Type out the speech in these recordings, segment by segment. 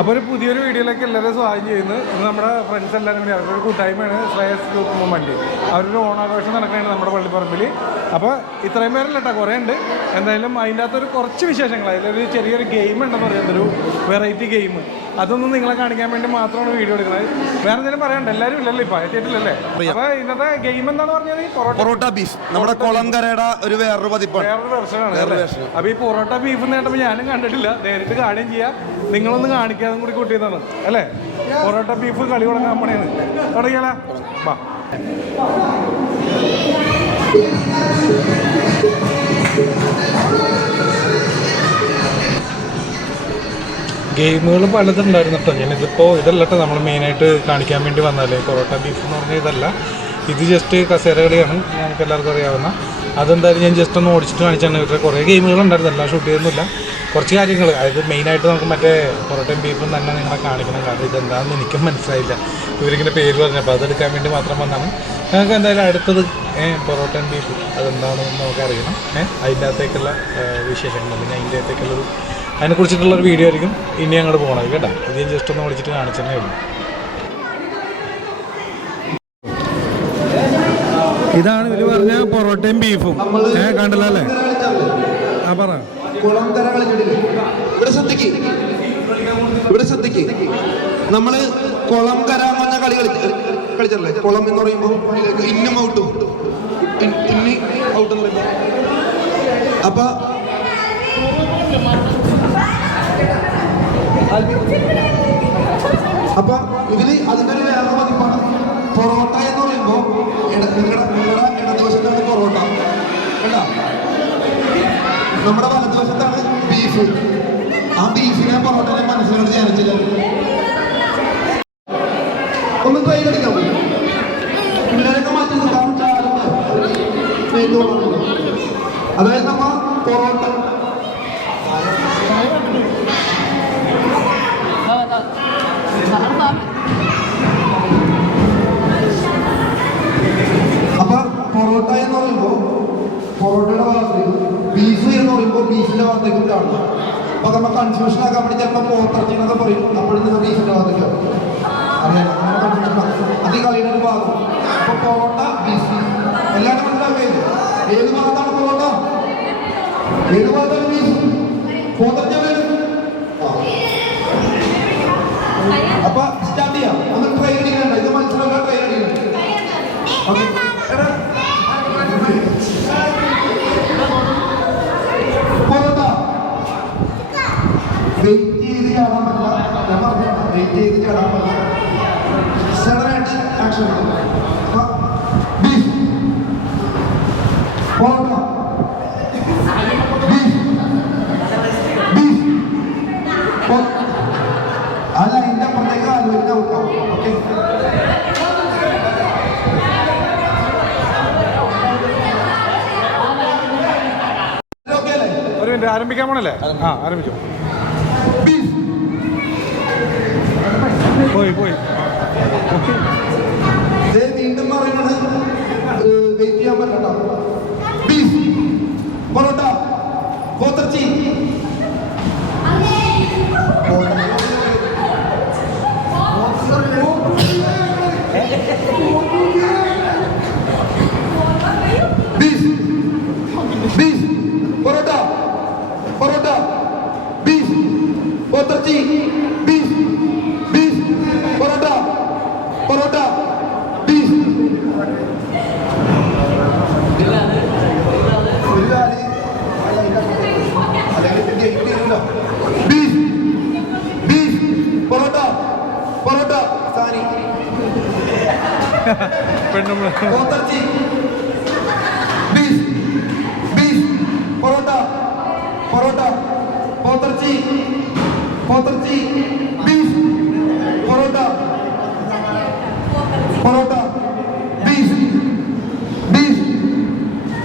അപ്പോൾ ഒരു പുതിയൊരു വീഡിയോയിലേക്ക് എല്ലാവരും സ്വാഗതം ചെയ്യുന്നു. ഇന്ന് നമ്മുടെ ഫ്രണ്ട്സ് എല്ലാവരും കൂടി അവരുടെ ഒരു കൂട്ടായ്മയാണ് ശ്രേയസ് യൂത്ത് മൂവ്മെൻറ്റ്. അവരൊരു ഓണാഘോഷം നടക്കുകയാണ് നമ്മുടെ പള്ളിപ്പറമ്പിൽ. അപ്പോൾ ഇത്രയും പേരല്ല കേട്ടോ, കുറേ ഉണ്ട്. എന്തായാലും അതിൻ്റെ അകത്തൊരു കുറച്ച് വിശേഷങ്ങൾ, അതിലൊരു ചെറിയൊരു ഗെയിം ഉണ്ടെന്ന് പറയുന്നത്, ഒരു വെറൈറ്റി ഗെയിം. അതൊന്നും നിങ്ങളെ കാണിക്കാൻ വേണ്ടി മാത്രമാണ് വീഡിയോ എടുക്കുന്നത്. വേറെ എന്തെങ്കിലും പറയണ്ട, എല്ലാവരും ഇല്ലല്ലോ ഇപ്പോൾ, എത്തിയിട്ടില്ലല്ലേ? അപ്പോൾ ഇന്നത്തെ ഗെയിം എന്താണെന്ന് പറഞ്ഞാൽ പൊറോട്ട ബീഫ്, നമ്മുടെ കുളംകരയുടെ ഒരു വേറൊരു പതിപ്പാണ്, വേറൊരു വെർഷനാണ്. അപ്പോൾ ഈ പൊറോട്ട ബീഫ് നേട്ടപ്പോൾ ഞാനും കണ്ടിട്ടില്ല, നേരിട്ട് കാണുകയും ചെയ്യാം. നിങ്ങളൊന്ന് കാണിക്കാതും കൂടി കൂട്ടിയതാണ് അല്ലേ? പൊറോട്ട ബീഫ് കളി തുടങ്ങാൻ പണിയാണ്. തുടങ്ങിയാലോ? വാ. ഗെയിമുകൾ പലതുണ്ടായിരുന്നു കേട്ടോ. ഞാനിതിപ്പോൾ ഇതല്ലട്ടോ നമ്മൾ മെയിനായിട്ട് കാണിക്കാൻ വേണ്ടി വന്നാലേ. പൊറോട്ട ബീഫ് എന്ന് പറഞ്ഞാൽ ഇതല്ല, ഇത് ജസ്റ്റ് കസേര കളിയാണ്, ഞങ്ങൾക്ക് എല്ലാവർക്കും അറിയാവുന്ന. അതെന്തായാലും ഞാൻ ജസ്റ്റ് ഒന്ന് ഓടിച്ചിട്ട് കാണിച്ചാണ്. ഇവരുടെ കുറേ ഗെയിമുകളുണ്ടായിരുന്നു, എല്ലാം ഷൂട്ട് ചെയ്യുന്നില്ല. കുറച്ച് കാര്യങ്ങൾ, അതായത് മെയിനായിട്ട് നമുക്ക് മറ്റേ പൊറോട്ടയും ബീഫും തന്നെ നിങ്ങളെ കാണിക്കണം. കാരണം ഇതെന്താണെന്ന് എനിക്കും മനസ്സിലായില്ല, ഇവരിങ്ങനെ പേര് പറഞ്ഞപ്പോൾ അതെടുക്കാൻ വേണ്ടി മാത്രം വന്നാണ്. ഞങ്ങൾക്ക് എന്തായാലും അടുത്തത് പൊറോട്ടയും ബീഫ് അതെന്താണെന്ന് നമുക്ക് അറിയണം. അതിൻ്റെ അകത്തേക്കുള്ള വിശേഷങ്ങൾ, അല്ലെങ്കിൽ അതിൻ്റെ അകത്തേക്കുള്ളൊരു അതിനെക്കുറിച്ചിട്ടുള്ളൊരു വീഡിയോ ആയിരിക്കും ഇനി അങ്ങോട്ട് പോകണത് കേട്ടോ. ഇത് ഞാൻ ജസ്റ്റ് ഒന്ന് വിളിച്ചിട്ട് കാണിച്ചതേ ഉള്ളൂ. ഇതാണ് ഇവർ പറഞ്ഞ പൊറോട്ടയും ബീഫും. കണ്ടല്ലോ അല്ലേ? ആ പറ. ഇവിടെ ശ്രദ്ധിക്ക്, നമ്മള് കുളം കര എന്ന് പറഞ്ഞ കളി കളിച്ചല്ലേ? കുളം എന്ന് പറയുമ്പോൾ ഇന്നും ഔട്ടും ഇന്നി ഔട്ട് എന്ന് പറയുമ്പോൾ, അപ്പൊ ഇതില് അതിന്റെ ഒരു വേറെ പതിപ്പാണ്. പൊറോട്ട എന്ന് പറയുമ്പോൾ നിങ്ങളുടെ ഇടതുവശത്താണ് പൊറോട്ട കേട്ടോ, നമ്മുടെ വലതുവശത്താണ് ബീഫ്. ആ ബീഫിനെ പൊറോട്ടനെ മനസ്സിലോട് ധ്യാനിച്ചില്ല. ഒന്ന് ട്രൈ എടുക്കാൻ പറ്റും, പിള്ളേരൊക്കെ മാറ്റി നിർത്താൻ. അതായത് നമ്മ പൊറോട്ട പൊറോട്ട എന്ന് പറയുമ്പോൾ പൊറോട്ടയുടെ ഭാഗത്തേക്ക്, ബീഫ് എന്ന് പറയുമ്പോൾ ബീഫിന്റെ ഭാഗത്തേക്ക് കാണും. അപ്പൊ നമ്മൾ കൺഫ്യൂഷൻ ആക്കാൻ വേണ്ടി ചിലപ്പോൾ പോത്തിറച്ചിന്നൊക്കെ പറയും, അപ്പോഴും നിങ്ങൾ ബീഫിന്റെ ഭാഗത്തേക്ക് അറിയാം. അങ്ങനെ കൺഫ്യൂഷൻ അത് ഈ കളിയുടെ ഒരു ഭാഗം. അപ്പൊ പൊറോട്ട ബീഫ് എല്ലാവരും മനസ്സിലാക്കിയത്. ഏത് ഭാഗത്താണ് പൊറോട്ട, ഏത് ഭാഗത്താണ് ബീഫ്? പോത്തിറച്ചി വരും. അപ്പൊ സ്റ്റാർട്ട് ചെയ്യാം. ഒന്ന് ട്രൈ അടിക്കണ്ട, ഇത് മനസ്സിലാക്കാൻ ട്രൈ അടിക്കണം. ഓക്കെ, പൊറോട്ട വെയിറ്റ് ചെയ്ത് ചാടാൻ പറ്റില്ല. ഞാൻ പറഞ്ഞു, വെയിറ്റ് ചെയ്ത് ചാടാൻ പറ്റില്ല. സഡനായിട്ട് action. Beef parotta, beef beef അല്ല, അതിൻ്റെ അപ്പുറത്തേക്ക് ആലോചിക്കാൻ ഔട്ടാവും. ഓക്കെ, ആരംഭിക്കാൻ പോണല്ലേ? ആരംഭിച്ചു. പോയി വീണ്ടും പറയുന്നത് വെയിറ്റ് ചെയ്യാൻ പറ്റണ്ട. ബീഫ് പൊറോട്ട പോത്തിറച്ചി beef beef parotta parotta beef പോത്തിറച്ചി beef beef parotta parotta beef. Beef beef parotta parotta സാനി പോത്തിറച്ചി ബീഫ് ബീഫ് പൊറോട്ട പൊറോട്ട പോത്തിറച്ചി പോത്തിറച്ചി beef parotta parotta beef beef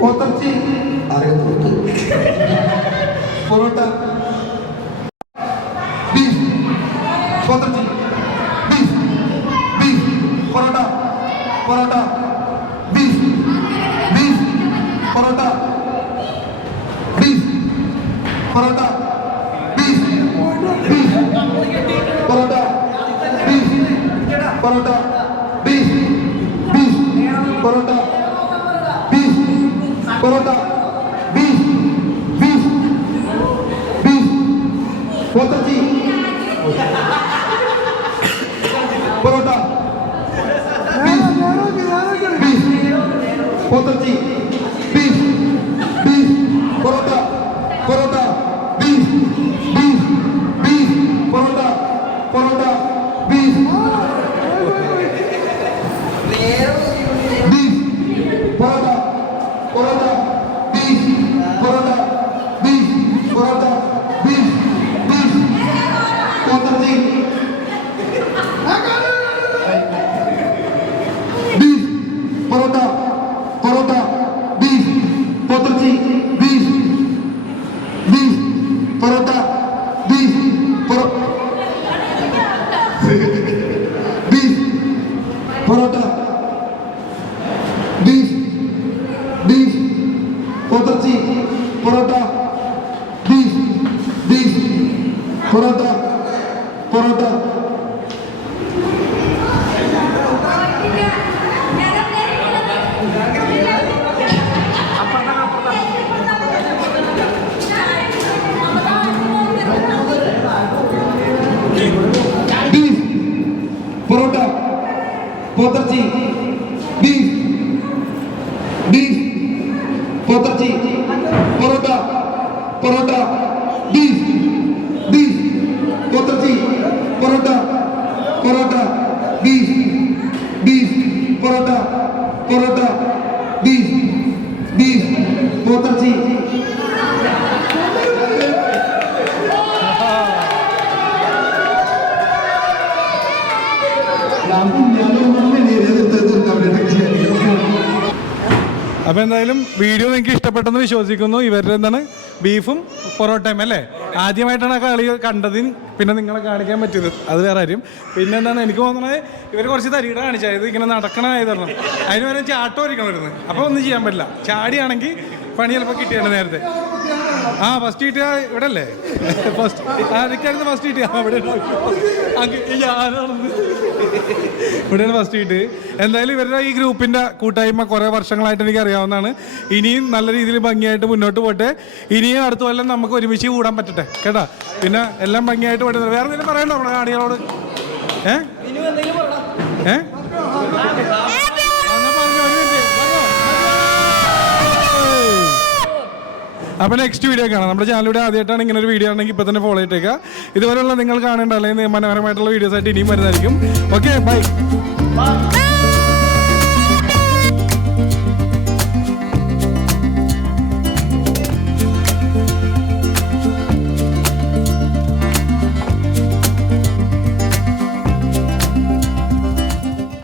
പോത്തിറച്ചി പൊറോട്ട ബീഫ് പോത്തിറച്ചി beef beef parotta parotta beef beef parotta beef parotta beef beef parotta beef beef parotta beef parotta beef beef beef പോത്തച്ചി പൊറോട്ട ബീഫ് ബീഫ് പോത്തച്ചി beef beef parotta parotta beef beef beef parotta parotta beef beef parotta parotta beef parotta beef parotta beef beef പോത്തച്ചി beef parotta parotta beef പോത്തച്ചി beef beef parotta beef beef parotta beef beef പോത്തച്ചി parotta beef beef parotta parotta beef, porota, potarchi, beef, beef, potarchi, porota, porota, beef, beef, potarchi, porota, porota, beef, beef, porota, porota, beef, beef, potarchi. അപ്പോൾ എന്തായാലും video നിങ്ങൾക്ക് ഇഷ്ടപ്പെട്ടെന്ന് വിശ്വസിക്കുന്നു. ഇവരുടെ എന്താണ് ബീഫും പൊറോട്ടയും അല്ലേ, ആദ്യമായിട്ടാണ് ആ കളി കണ്ടതിന് പിന്നെ നിങ്ങളെ കാണിക്കാൻ പറ്റിയത്, അത് വേറെ കാര്യം. പിന്നെ എന്താണ് എനിക്ക് തോന്നുന്നത് ഇവർ കുറച്ച് തരികിട കാണിച്ചത് ഇങ്ങനെ നടക്കണമായതാണ്, അതിന് വരെ ചാട്ടം ഒരുക്കണം വരുന്നത്. അപ്പോൾ ഒന്നും ചെയ്യാൻ പറ്റില്ല, ചാടിയാണെങ്കിൽ പണി ചിലപ്പോൾ കിട്ടിയാണ് നേരത്തെ. ആ ഫസ്റ്റ് കിട്ടിയ ഇവിടെ അല്ലേ, ഫസ്റ്റ് ആരൊക്കെയായിരുന്നു ഫസ്റ്റ് കിട്ടിയ അവിടെ ഞാനാണെന്ന് ഇവിടെയാണ് ഫസ്റ്റ് കിട്ട്. എന്തായാലും ഇവരുടെ ഈ ഗ്രൂപ്പിൻ്റെ കൂട്ടായ്മ കുറേ വർഷങ്ങളായിട്ട് എനിക്ക് അറിയാവുന്നതാണ്. ഇനിയും നല്ല രീതിയിൽ ഭംഗിയായിട്ട് മുന്നോട്ട് പോട്ടെ. ഇനിയും അടുത്ത കൊല്ലം നമുക്ക് ഒരുമിച്ച് കൂടാൻ പറ്റട്ടെ കേട്ടാ. പിന്നെ എല്ലാം ഭംഗിയായിട്ട് പോട്ടെ. വേറെ എന്തെങ്കിലും പറയണ്ടോ നമ്മുടെ കാണികളോട്? അപ്പോൾ നെക്സ്റ്റ് വീഡിയോ കാണാം. നമ്മുടെ ചാനലിലൂടെ ആദ്യമായിട്ടാണ് ഇങ്ങനെ ഒരു വീഡിയോ ആണെങ്കിൽ ഇപ്പോൾ തന്നെ ഫോളോ ചെയ്തേക്കുക. ഇതുപോലെയുള്ള നിങ്ങൾ കാണേണ്ട അല്ലെങ്കിൽ മനോഹരമായിട്ടുള്ള വീഡിയോസ് ആയിട്ട് ഇനിയും വരുന്നതായിരിക്കും. Okay, by.